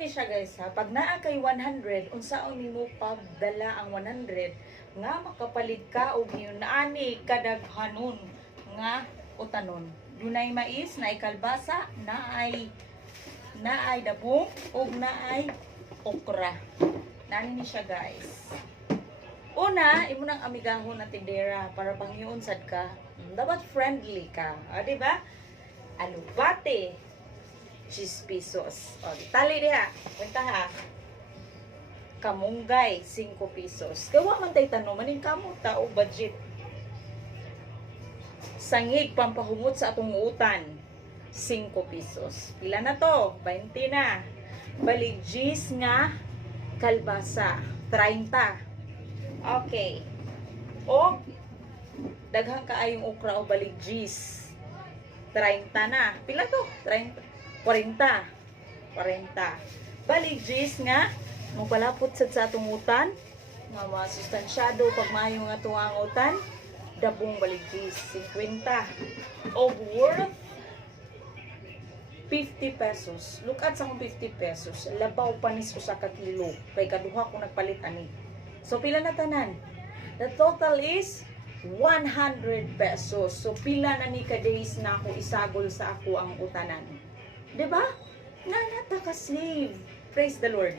ni siya guys ha. Pag naa kay 100, unsaon nimo pagdala ang 100 nga makapalit ka og yun ani kadaghanon nga utanon. Dunay mais, naay kalbasa, naay dabong ug naay okra. Nani ni siya guys. Una, imo nang amigahon na tindera para panghiun sad ka. Dapat friendly ka, di ba? Alubate 10 pesos. O, tali diha. Kwenta ha. Kamunggay 5 pesos. Gawa man tay tanong maning kamo tao budget. Sangig pampahumot sa atong utan 5 pesos. Pila na to? 20 na. Baligis nga kalbasa 30. Okay. O daghang kaayong okra o baligis 30 na. Pila to? 30. 40. Baligis nga magpalapot sa atong utan nga masustansyado pag maayo nga tuang utan dabong baligis 50 o worth 50 pesos. Look at sa akong 50 pesos. Labaw panis usa ka kilo kay kaduha ko nagpalit ani. So pila na tanan? The total is 100 pesos. So pila na ni ka days na ako isagol sa ako ang utanan. 'Di ba? Nanata ka save. Praise the Lord.